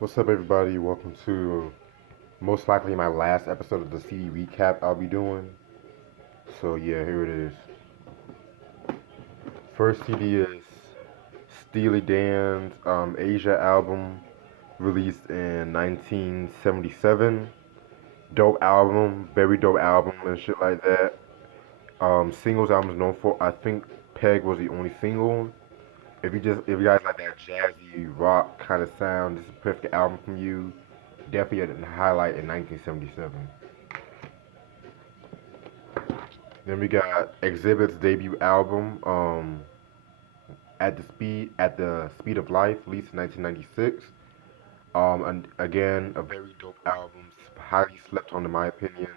What's up, everybody? Welcome to most likely my last episode of the CD recap I'll be doing. So, yeah, here it is. First CD is Steely Dan's Asia album, released in 1977. Dope album, very dope album, and shit like that. Singles album is known for, I think Peg was the only single. If you guys like that jazzy rock kind of sound, this is a perfect album from you. Definitely a highlight in 1977. Then we got Exhibit's debut album, at the Speed of Life, released in 1996. And again, a very dope album, highly slept on in my opinion.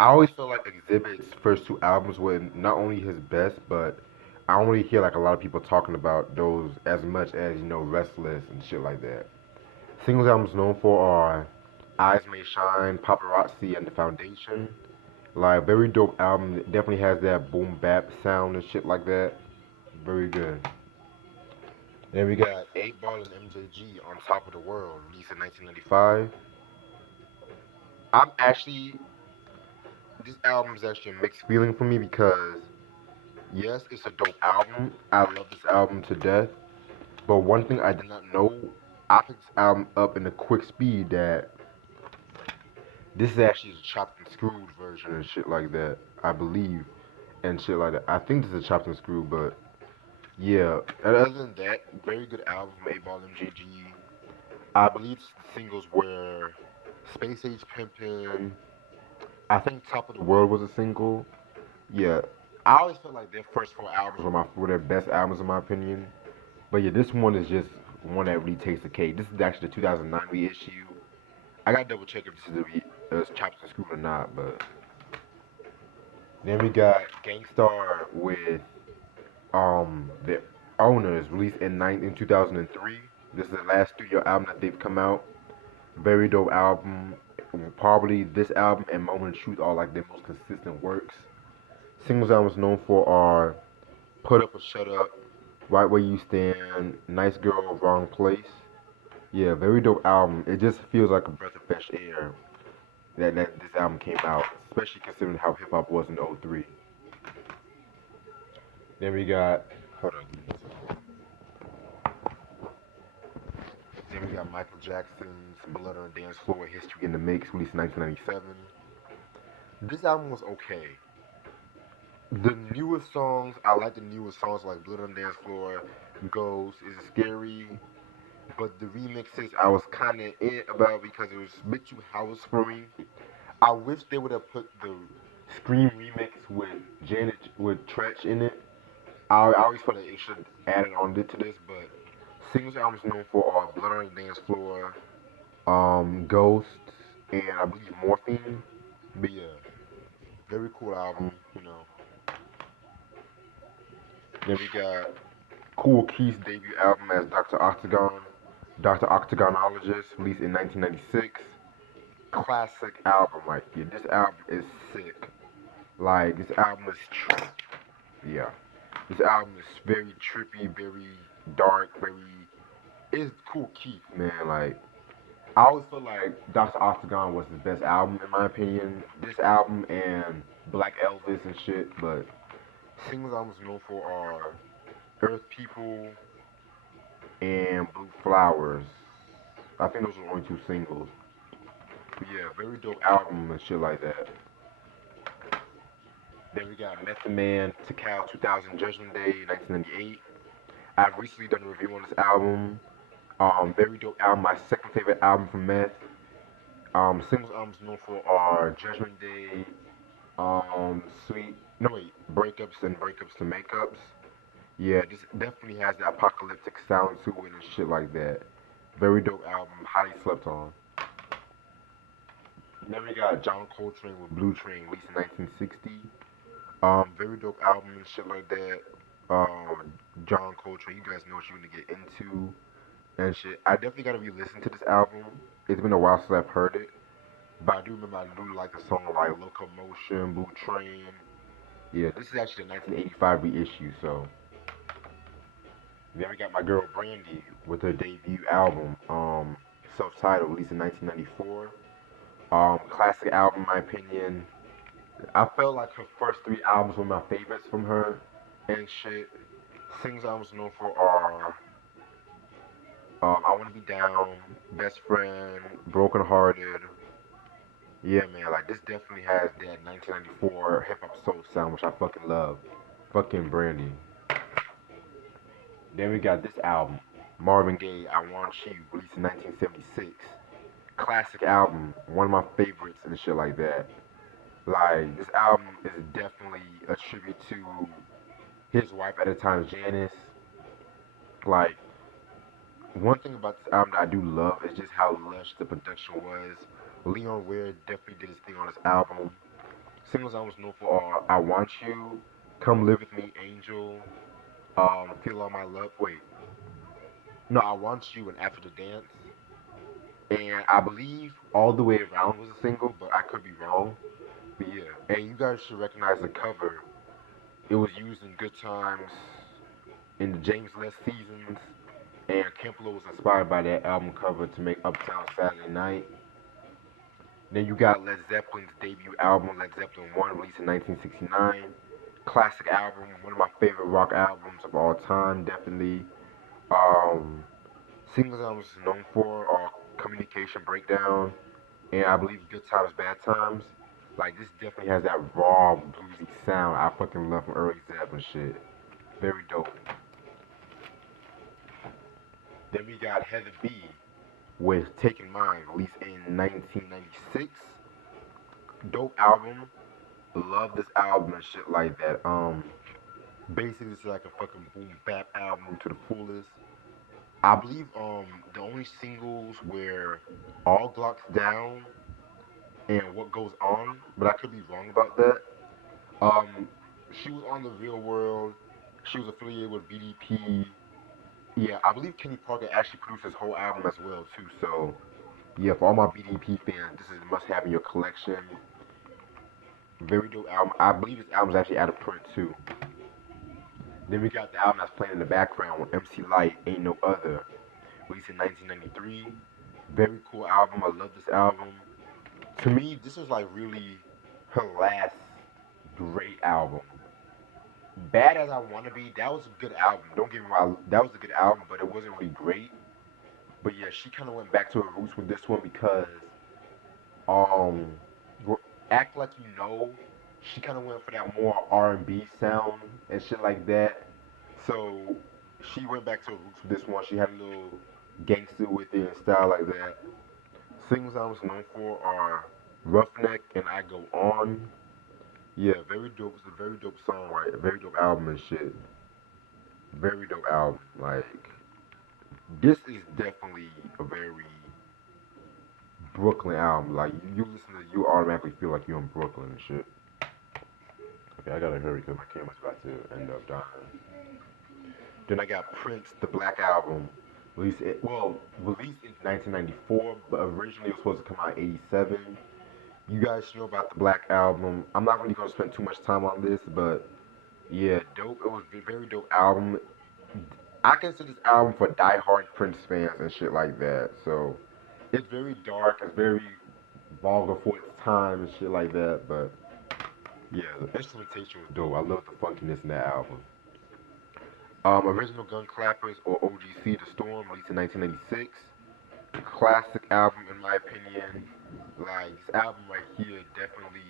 I always feel like Exhibit's first two albums were not only his best, but I don't really hear like a lot of people talking about those as much as Restless and shit like that. Singles albums known for are Eyes May Shine, Paparazzi, and The Foundation. Like very dope album. It definitely has that boom bap sound and shit like that. Very good. Then we got 8 Ball and MJG on Top of the World, released in 1995. I'm actually This album is actually a mixed feeling for me because yes, it's a dope album. I love this album to death. But one thing I did not know, I picked this album up in a quick speed that this is actually a chopped and screwed version and shit like that. I believe and shit like that. I think this is a chopped and screwed, but yeah, and other than that, very good album from 8 Ball MJG. I believe the singles were Space Age Pimpin'. I think Top of the World was a single. Yeah, I always felt like their first four albums were their best albums in my opinion. But yeah, this one is just one that really takes the cake. This is actually the 2009 reissue. I gotta double check if this is chopped and screwed or not. But then we got Gangstar with the Owners, released in 2003. This is the last studio album that they've come out. Very dope album. Probably this album and Moment of Truth are like their most consistent works. Singles albums known for are Put Up or Shut Up, Right Where You Stand, Nice Girl, Wrong Place. Yeah, very dope album. It just feels like a breath of fresh air that this album came out, especially considering how hip hop was in '03. Then we got hold on. Then we got Michael Jackson's Blood on the Dance Floor, History in the Mix, released in 1997. This album was okay. The newest songs, I like the newest songs like Blood on the Dance Floor, Ghost, Is It Scary? But the remixes I was kind of in about because it was a bit too house for me. I wish they would have put the Scream remix with Janet, with Tretch in it. I always felt like it should add it on to this, but singles albums known for are Blood on the Dance Floor, Ghost, and I believe Morphine. But yeah, very cool album. Then we got Cool Keith's debut album as Dr. Octagon, Dr. Octagonologist, released in 1996. Classic album right here. This album is sick. Like, this album is yeah. This album is very trippy, very dark, it's Cool Keith, man. Like, I always feel like Dr. Octagon was his best album in my opinion. This album and Black Elvis and shit, but singles albums known for are Earth People and Blue Flowers. I think those are the only two singles. But yeah, very dope album and shit like that. Then we got Method Man, Tikal 2000 Judgment Day, 1998. I've recently done a review on this album. Very dope album. My second favorite album from Meth. Singles albums known for are Judgment Day, Sweet, no wait, Breakups and Breakups to Makeups. Yeah, this definitely has the apocalyptic sound to it and shit like that. Very dope album, highly slept on. Then we got John Coltrane with Blue Train, released in 1960. Very dope album and shit like that. John Coltrane, you guys know what you're gonna get into and shit. I definitely gotta re-listen to this album. It's been a while since I've heard it, but I do remember I do like a song like Locomotion, Blue Train. Yeah, this is actually the 1985 reissue, so. Then we got my girl Brandy with her debut album, self-titled, released in 1994. Classic album, in my opinion. I felt like her first three albums were my favorites from her and shit. Singles I was known for are I Wanna Be Down, Best Friend, Broken Hearted. Yeah, man, like this definitely has that 1994 hip hop soul sound, which I fucking love. Fucking Brandy. Then we got this album, Marvin Gaye, I Want You, released in 1976. Classic album, one of my favorites and shit like that. Like, this album is definitely a tribute to his wife at the time, Janice. Like, one thing about this album that I do love is just how lush the production was. Leon Ware definitely did his thing on this album. Singles I was known for are I Want You, Come Live With Me, Angel, Feel All My Love. Wait, no, I Want You and After the Dance. And I believe All the Way Around was a single, but I could be wrong. But yeah, and you guys should recognize the cover. It was used in Good Times, in the James Les seasons, and Campbell was inspired by that album cover to make Uptown Saturday Night. Then you got Led Zeppelin's debut album, Led Zeppelin 1, released in 1969. Classic album, one of my favorite rock albums of all time, definitely. Um, Singles I was known for are Communication Breakdown, and I believe Good Times, Bad Times. Like, this definitely has that raw, bluesy sound I fucking love from early Zeppelin shit. Very dope. Then we got Heather B with Taking Mine, released in 1996. Dope album. Love this album and shit like that. Basically it's like a fucking boom bap album to the fullest. I believe the only singles were All Glocks Down and What Goes On, but I could be wrong about that. Um, she was on The Real World. She was affiliated with BDP. Yeah, I believe Kenny Parker actually produced this whole album as well too. So yeah, for all my BDP fans, this is a must-have in your collection. Very dope album. I believe this album is actually out of print too. Then we got the album that's playing in the background with MC Light, Ain't No Other, released in 1993. Very cool album. I love this album. To me, this was like really her last great album. Bad as I Wanna Be, that was a good album. Don't get me wrong, that was a good album, but it wasn't really great. But yeah, she kind of went back to her roots with this one because um, Act Like You Know, she kind of went for that more R&B sound and shit like that. So she went back to her roots with this one. She had a little gangster with it and style like that. Singles I was known for are Roughneck and I Go On. Yeah, very dope. It's a very dope song, right? A very dope album and shit. Very dope album. Like, this is definitely a very Brooklyn album. Like, you listen to it, you automatically feel like you're in Brooklyn and shit. Okay, I gotta hurry because my camera's about to end up dying. Then I got Prince, the Black Album. Released in 1994, but originally it was supposed to come out in 87. You guys know about the Black Album. I'm not really gonna spend too much time on this, but yeah, dope. It was a very dope album. I consider this album for die-hard Prince fans and shit like that. So it's very dark. It's very vulgar for its time and shit like that. But yeah, the instrumentation was dope. I love the funkiness in that album. Original Gun Clappers or OGC The Storm, released in 1996. Classic album in my opinion. Like this album right here, definitely.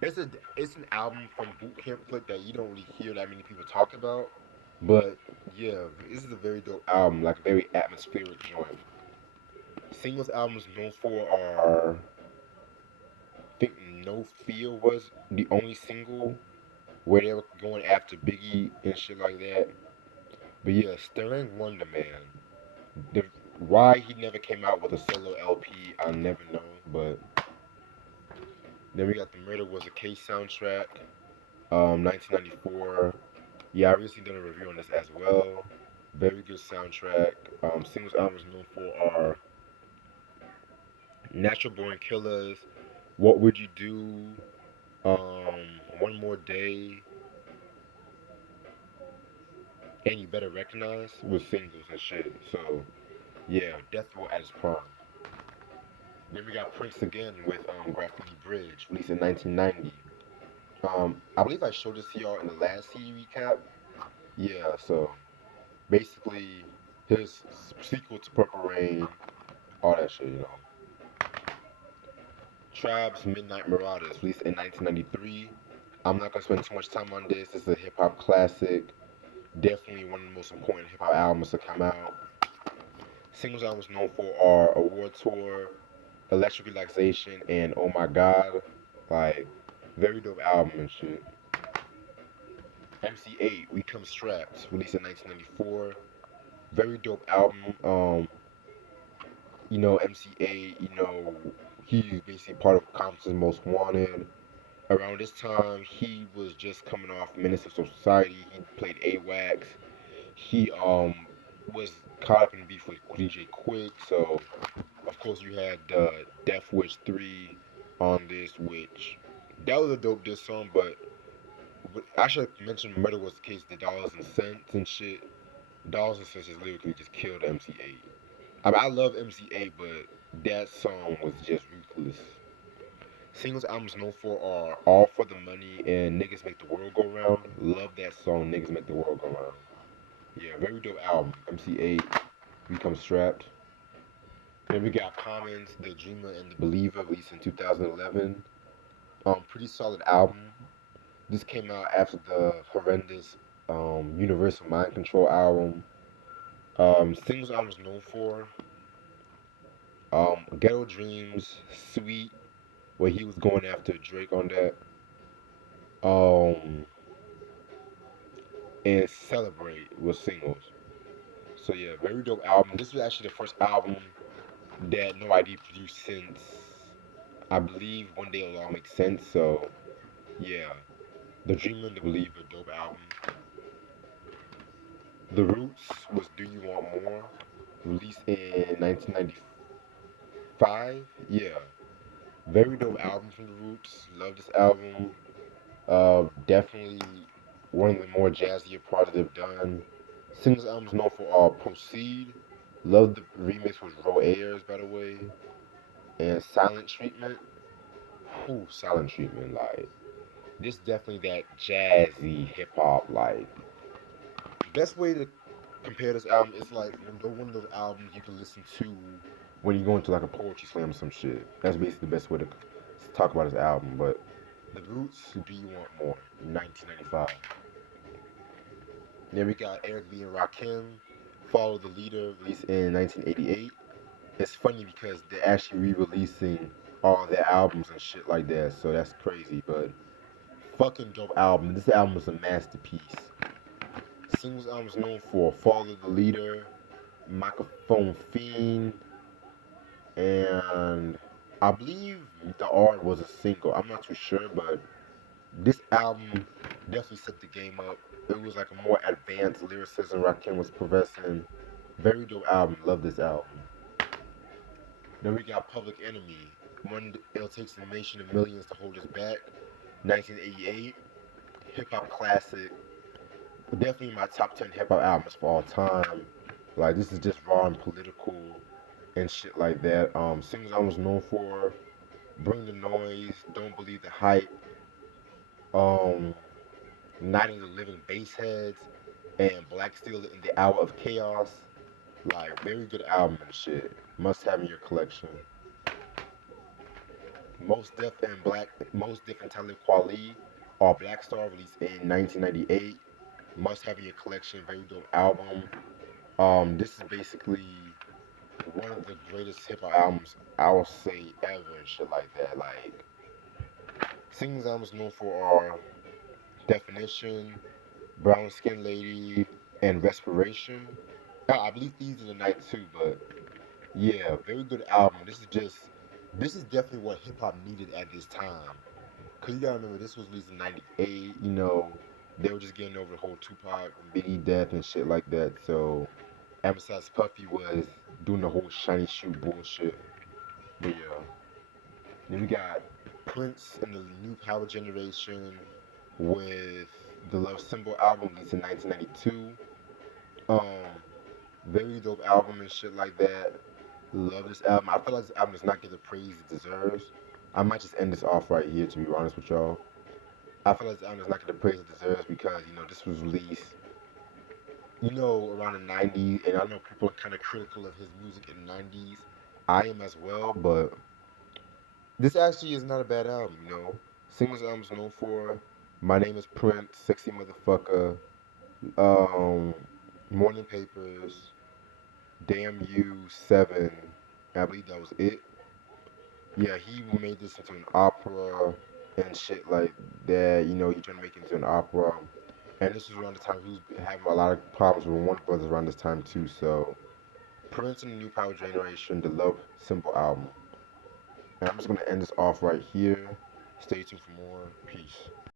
It's an album from Boot Camp Click that you don't really hear that many people talk about. But yeah, this is a very dope album, like a very atmospheric joint. Singles albums known for are, I think No Fear was the only single where they were going after Biggie and shit like that. But yeah, Sterling Wonder Man. The, why he never came out with a solo LP, I'll never know. But then we got The Murder Was a Case soundtrack, 1994. Yeah, I recently done a review on this as well. Very good soundtrack. Singles albums known for are Natural Born Killers, What Would You Do, One More Day, and You Better Recognize with singles and shit. So Yeah, Death Row at its prime. Then we got Prince again with Graffiti Bridge, released in 1990. I believe I showed this to y'all in the last CD recap. Yeah, so basically his sequel to Purple Rain, all that shit, you know. Tribe's Midnight Marauders, released in 1993. I'm not gonna spend too much time on this. It's a hip hop classic. Definitely one of the most important hip hop albums to come out. Singles I was known for are Award Tour, Electric Relaxation, and Oh My God. Like, very dope album and shit. MC8, We Come Strapped, released in 1994. Very dope album. MC8, he's basically part of Compton's Most Wanted. Around this time, he was just coming off Menace of Society. He played AWACS. He was caught up in beef with DJ Quick, so of course you had Death Wish 3 on this, which that was a dope diss song, but I should mention Murder Was the Case, the Dollars and Cents and shit. Dollars and Cents just lyrically just killed MC8. I mean, I love MC8, but that song was just ruthless. Singles albums known for are All for the Money and Niggas Make the World Go Round. Love that song, Niggas Make the World Go Round. Yeah, very dope album. MC8, Become Strapped. Then we got Commons, The Dreamer and the Believer, released in 2011. Pretty solid album. This came out after the horrendous Universal Mind Control album. Singles I was known for Ghetto Dreams, Sweet, where he was going after Drake on that. Um, and Celebrate was singles. So yeah, very dope album. This was actually the first album that No ID produced since I believe One Day It'll All Make Sense. So yeah, The Dreamer and the Believer, dope album. The Roots was Do You Want More, released in 1995. Yeah, very dope album from The Roots. Love this album. Definitely one of the more jazzier projects they've done. Singles albums known for Proceed. Love the remix with Ro Ayers, by the way. And Silent Treatment. Ooh, Silent Treatment. Like, this definitely that jazzy hip hop. Like, best way to compare this album is like one of those albums you can listen to when you go into like a poetry slam or some shit. That's basically the best way to talk about this album. But The Roots, Do You Want More, 1995. Then we got Eric B. and Rakim, Follow the Leader, released in 1988. It's funny because they're actually re-releasing all their albums and shit like that, so that's crazy. But fucking dope album. This album was a masterpiece. Singles albums known for Follow the Leader, Microphone Fiend, and I believe The Art was a single. I'm not too sure, but this album definitely set the game up. It was like a more advanced lyricism Rakim was professing. Very dope album. Love this album. Then we got Public Enemy. One It'll Take a Nation of Millions to Hold Us Back. 1988. Hip hop classic. Definitely my top 10 hip hop albums for all time. Like, this is just raw and political and shit like that. Singles I was known for Bring the Noise, Don't Believe the Hype, um, Night of the Living Bassheads, and Black Steel in the Hour of Chaos. Like, very good album and shit. Must have in your collection. Most Def and Talib Kweli or Black Star released in 1998. Must have in your collection. Very dope album. This is basically one of the greatest hip hop albums I will say ever and shit like that. Like, singles albums known for are Definition, Brown Skin Lady, and Respiration. I believe Thieves in the Night too, but yeah, very good album. This is definitely what hip hop needed at this time. Cause you gotta remember this was released in '98. They were just getting over the whole Tupac, Biggie death and shit like that. So, and besides Puffy was doing the whole shiny shoe bullshit. But yeah, then we got Prince and the New Power Generation with the Love Symbol album released in 1992. Um, Very dope album and shit like that. Love this album. I feel like this album does not get the praise it deserves. I might just end this off right here, to be honest with y'all. I feel like this album does not get the praise it deserves because, this was released, around the 90s, and I know people are kind of critical of his music in the 90s. I am as well, but this actually is not a bad album. Singles album's known for My Name is Prince, Sexy Motherfucker, um, Morning Papers, Damn You, Seven. I believe that was it. Yeah, he made this into an opera and shit like that. He trying to make it into an opera. And this was around the time he was having a lot of problems with Warner Brothers around this time too. So Prince and the New Power Generation, the Love Simple album. And I'm just gonna end this off right here. Stay tuned for more. Peace.